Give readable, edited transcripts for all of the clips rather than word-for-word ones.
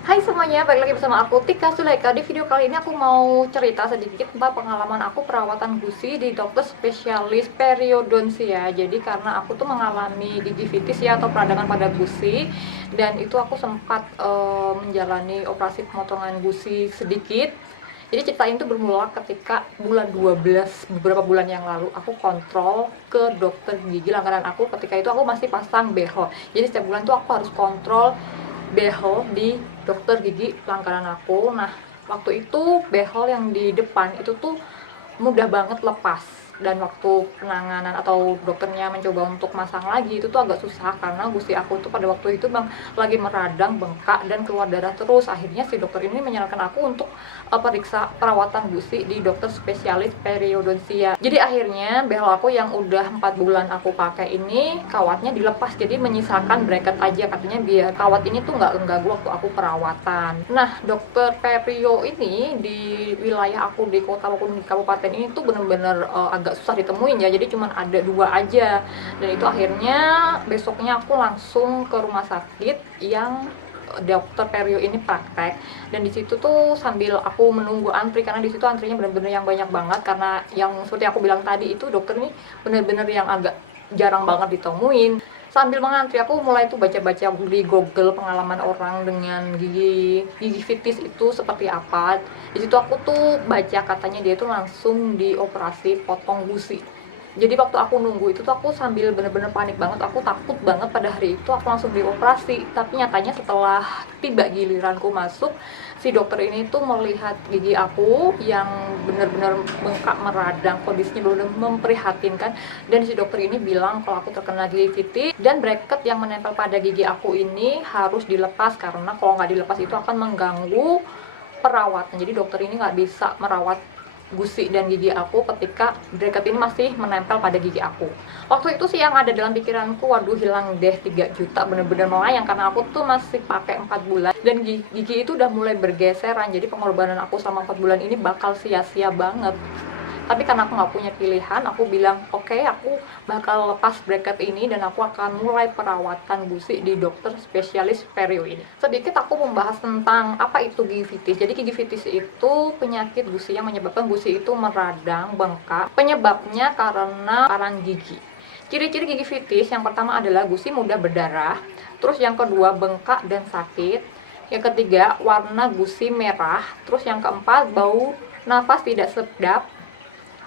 Hai semuanya, balik lagi bersama aku Tika Sulaika. Di video kali ini aku mau cerita sedikit tentang pengalaman aku perawatan gusi di dokter spesialis periodontia. Jadi karena aku tuh mengalami gingivitis ya, atau peradangan pada gusi, dan itu aku sempat menjalani operasi pemotongan gusi sedikit. Jadi cerita ini tuh bermula ketika bulan 12, beberapa bulan yang lalu aku kontrol ke dokter gigi langganan aku. Ketika itu aku masih pasang behel. Jadi setiap bulan tuh aku harus kontrol behel di dokter gigi langganan aku. Nah, waktu itu behel yang di depan itu tuh mudah banget lepas, dan waktu penanganan atau dokternya mencoba untuk masang lagi itu tuh agak susah karena gusi aku tuh pada waktu itu lagi meradang, bengkak, dan keluar darah terus. Akhirnya si dokter ini menyarankan aku untuk periksa perawatan gusi di dokter spesialis periodontia. Jadi akhirnya behel aku yang udah 4 bulan aku pakai ini kawatnya dilepas, jadi menyisakan bracket aja, katanya biar kawat ini tuh nggak mengganggu waktu aku perawatan. Nah, dokter perio ini di wilayah aku, di kota maupun di kabupaten ini tuh bener-bener agak susah ditemuin ya, jadi cuma ada 2 aja. Dan itu akhirnya besoknya aku langsung ke rumah sakit yang dokter perio ini praktek, dan di situ tuh sambil aku menunggu antri, karena di situ antrinya bener-bener yang banyak banget, karena yang seperti aku bilang tadi itu dokter ini bener-bener yang agak jarang banget ditemuin. Sambil mengantri aku mulai tuh baca-baca di Google pengalaman orang dengan gigi fitis itu seperti apa. Di situ aku tuh baca katanya dia tuh langsung dioperasi potong gusi. Jadi waktu aku nunggu itu tuh aku sambil bener-bener panik banget, aku takut banget. Pada hari itu aku langsung dioperasi, tapi nyatanya setelah tiba giliranku masuk, si dokter ini tuh melihat gigi aku yang bener-bener bengkak, meradang, kondisinya bener-bener memprihatinkan. Dan si dokter ini bilang kalau aku terkena gingivitis, dan bracket yang menempel pada gigi aku ini harus dilepas, karena kalau nggak dilepas itu akan mengganggu perawatan. Jadi dokter ini nggak bisa merawat gusi dan gigi aku ketika bracket ini masih menempel pada gigi aku. Waktu itu sih yang ada dalam pikiranku, waduh hilang deh 3 juta, bener-bener melayang, karena aku tuh masih pakai 4 bulan dan gigi itu udah mulai bergeseran. Jadi pengorbanan aku selama 4 bulan ini bakal sia-sia banget. Tapi karena aku nggak punya pilihan, aku bilang oke, aku bakal lepas bracket ini dan aku akan mulai perawatan gusi di dokter spesialis perio ini. Sedikit aku membahas tentang apa itu gingivitis. Jadi gingivitis itu penyakit gusi yang menyebabkan gusi itu meradang, bengkak. Penyebabnya karena karan gigi. Ciri-ciri gingivitis yang pertama adalah gusi mudah berdarah, terus yang kedua bengkak dan sakit, yang ketiga warna gusi merah, terus yang keempat bau nafas tidak sedap,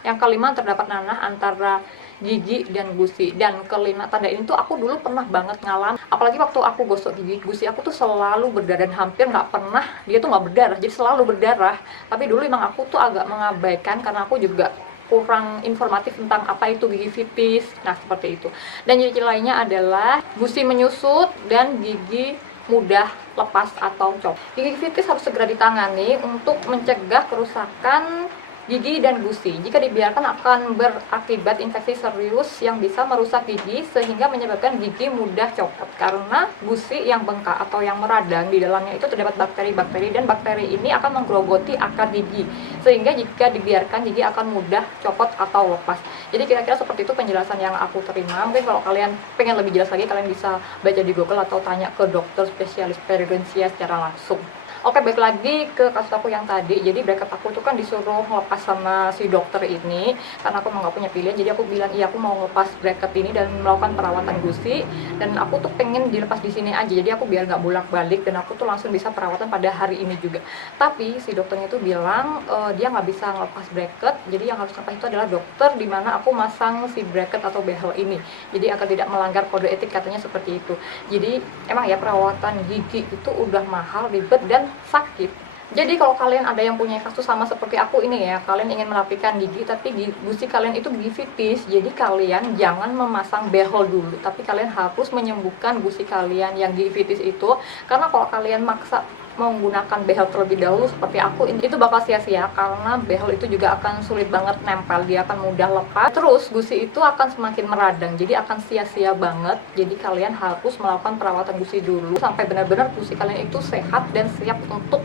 yang kelima terdapat nanah antara gigi dan gusi, dan kelima tanda ini tuh aku dulu pernah banget ngalamin, apalagi waktu aku gosok gigi. Gusi aku tuh selalu berdarah, dan hampir nggak pernah dia tuh nggak berdarah, jadi selalu berdarah. Tapi dulu emang aku tuh agak mengabaikan karena aku juga kurang informatif tentang apa itu gingivitis. Nah seperti itu. Dan ciri lainnya adalah gusi menyusut dan gigi mudah lepas atau copot. Gingivitis harus segera ditangani untuk mencegah kerusakan gigi dan gusi. Jika dibiarkan akan berakibat infeksi serius yang bisa merusak gigi sehingga menyebabkan gigi mudah copot, karena gusi yang bengkak atau yang meradang di dalamnya itu terdapat bakteri-bakteri, dan bakteri ini akan menggerogoti akar gigi sehingga jika dibiarkan gigi akan mudah copot atau lepas. Jadi kira-kira seperti itu penjelasan yang aku terima. Mungkin kalau kalian pengen lebih jelas lagi, kalian bisa baca di Google atau tanya ke dokter spesialis periodontia secara langsung. Oke, balik lagi ke kasus aku yang tadi. Jadi bracket aku tuh kan disuruh lepas sama si dokter ini karena aku nggak punya pilihan. Jadi aku bilang iya, aku mau lepas bracket ini dan melakukan perawatan gusi, dan aku tuh pengen dilepas di sini aja. Jadi aku biar nggak bolak-balik dan aku tuh langsung bisa perawatan pada hari ini juga. Tapi si dokternya itu bilang dia nggak bisa ngelepas bracket. Jadi yang harus lepas itu adalah dokter di mana aku masang si bracket atau behel ini. Jadi agar tidak melanggar kode etik, katanya seperti itu. Jadi emang ya perawatan gigi itu udah mahal, ribet, dan sakit. Jadi kalau kalian ada yang punya kasus sama seperti aku ini ya, kalian ingin merapikan gigi tapi gusi kalian itu gingivitis, jadi kalian jangan memasang behel dulu, tapi kalian harus menyembuhkan gusi kalian yang gingivitis itu. Karena kalau kalian maksa menggunakan behel terlebih dahulu seperti aku ini, itu bakal sia-sia, karena behel itu juga akan sulit banget nempel, dia akan mudah lepas, terus gusi itu akan semakin meradang, jadi akan sia-sia banget. Jadi kalian harus melakukan perawatan gusi dulu sampai benar-benar gusi kalian itu sehat dan siap untuk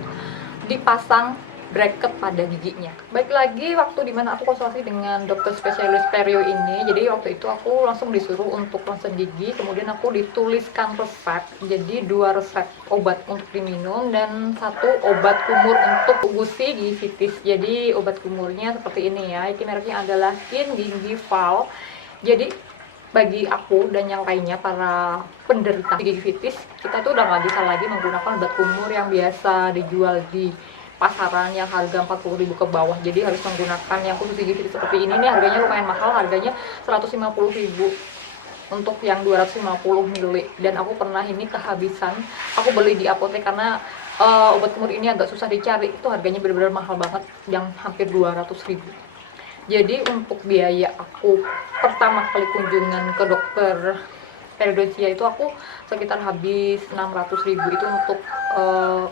dipasang bracket pada giginya. Baik lagi waktu dimana aku konsultasi dengan dokter spesialis perio ini, jadi waktu itu aku langsung disuruh untuk ronsen gigi, kemudian aku dituliskan resep, jadi 2 resep obat untuk diminum dan 1 obat kumur untuk gusi gigivitis. Jadi obat kumurnya seperti ini ya, ini mereknya adalah Skin Gingival. Jadi bagi aku dan yang lainnya para penderita gigivitis, kita tuh udah nggak bisa lagi menggunakan obat kumur yang biasa dijual di pasaran yang harga 40.000 ke bawah. Jadi harus menggunakan yang khusus gigivitis seperti ini nih, harganya lumayan mahal, harganya 150.000 untuk yang 250 ml. Dan aku pernah ini kehabisan, aku beli di apotek karena obat kumur ini agak susah dicari, itu harganya benar-benar mahal banget, yang hampir 200.000. Jadi untuk biaya aku pertama kali kunjungan ke dokter periodontia itu aku sekitar habis 600.000 itu untuk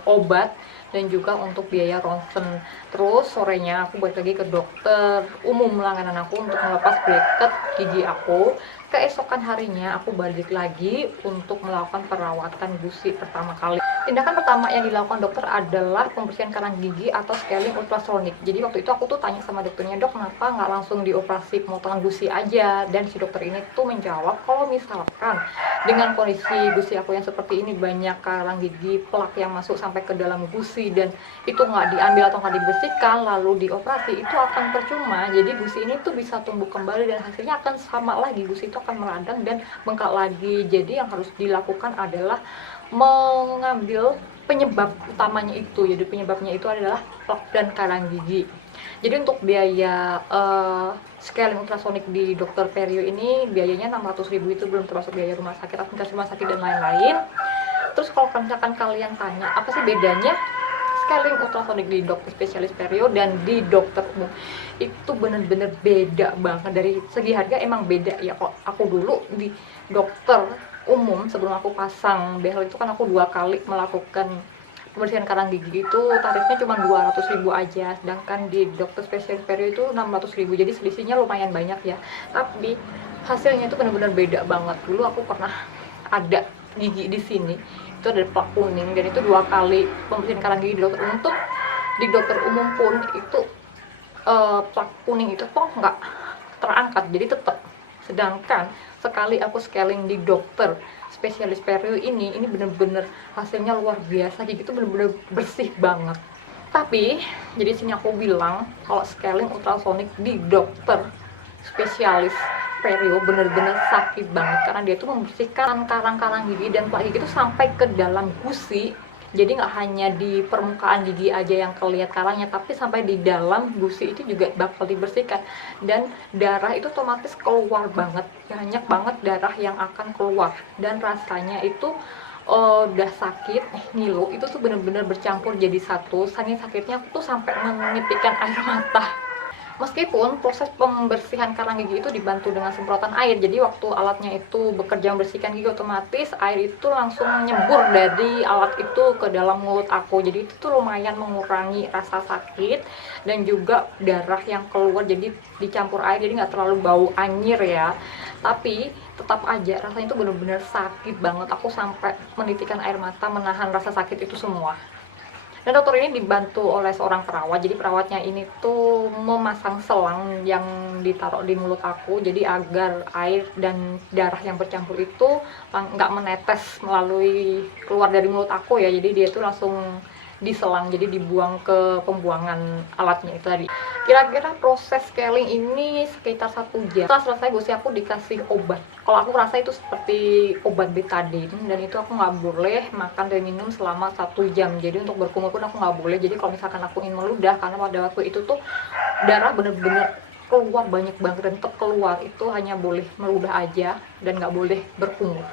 obat dan juga untuk biaya ronsen. Terus sorenya aku balik lagi ke dokter umum langganan aku untuk melepas bracket gigi aku. Keesokan harinya aku balik lagi untuk melakukan perawatan gusi pertama kali. Tindakan pertama yang dilakukan dokter adalah pembersihan karang gigi atau scaling ultrasonik. Jadi waktu itu aku tuh tanya sama dokternya, dok kenapa nggak langsung dioperasi pemotongan gusi aja? Dan si dokter ini tuh menjawab kalau misalkan dengan kondisi gusi aku yang seperti ini, banyak karang gigi plak yang masuk sampai ke dalam gusi dan itu nggak diambil atau nggak dibersihkan lalu dioperasi, itu akan percuma. Jadi gusi ini tuh bisa tumbuh kembali dan hasilnya akan sama lagi, gusi itu akan meradang dan bengkak lagi. Jadi yang harus dilakukan adalah mengambil penyebab utamanya itu. Jadi penyebabnya itu adalah plak dan karang gigi. Jadi untuk biaya scaling ultrasonik di dokter perio ini biayanya 600.000, itu belum termasuk biaya rumah sakit, administrasi rumah sakit dan lain-lain. Terus kalau misalkan kalian tanya apa sih bedanya scaling ultrasonik di dokter spesialis perio dan di dokter umum, itu bener-bener beda banget. Dari segi harga emang beda ya. Kok aku dulu di dokter umum sebelum aku pasang behel itu kan aku 2 kali melakukan pembersihan karang gigi, itu tarifnya cuma 200.000 aja, sedangkan di dokter spesialis perio itu 600.000. jadi selisihnya lumayan banyak ya, tapi hasilnya itu benar-benar beda banget. Dulu aku pernah ada gigi di sini itu ada plak kuning dan itu 2 kali pembersihan karang gigi di dokter umum. Untuk di dokter umum pun itu plak kuning itu kok nggak terangkat, jadi tetap. Sedangkan sekali aku scaling di dokter spesialis perio ini bener-bener hasilnya luar biasa, gigi itu bener-bener bersih banget. Tapi jadi sini aku bilang kalau scaling ultrasonik di dokter spesialis perio bener-bener sakit banget karena dia tuh membersihkan karang-karang gigi dan plak gigi itu sampai ke dalam gusi. Jadi nggak hanya di permukaan gigi aja yang kelihatan karangnya, tapi sampai di dalam gusi itu juga bakal dibersihkan. Dan darah itu otomatis keluar banget, banyak banget darah yang akan keluar. Dan rasanya itu udah sakit, ngilu, itu tuh bener-bener bercampur jadi satu. Saking sakitnya aku tuh sampai menitikkan air mata. Meskipun proses pembersihan karang gigi itu dibantu dengan semprotan air, jadi waktu alatnya itu bekerja membersihkan gigi, otomatis air itu langsung nyembur dari alat itu ke dalam mulut aku. Jadi itu tuh lumayan mengurangi rasa sakit dan juga darah yang keluar, jadi dicampur air jadi nggak terlalu bau anyir ya. Tapi tetap aja rasanya itu bener-bener sakit banget, aku sampai menitikan air mata menahan rasa sakit itu semua. Dan dokter ini dibantu oleh seorang perawat, jadi perawatnya ini tuh memasang selang yang ditaruh di mulut aku, jadi agar air dan darah yang bercampur itu nggak menetes melalui keluar dari mulut aku ya, jadi dia tuh langsung diselang, jadi dibuang ke pembuangan alatnya itu tadi. Kira-kira proses scaling ini sekitar 1 jam. Setelah selesai gusi aku dikasih obat. Kalau aku rasa itu seperti obat betadine, dan itu aku nggak boleh makan dan minum selama 1 jam. Jadi untuk berkumur pun aku nggak boleh. Jadi kalau misalkan aku ingin meludah, karena pada waktu itu tuh darah bener-bener keluar banyak banget dan tetap keluar, itu hanya boleh meludah aja dan nggak boleh berkumur.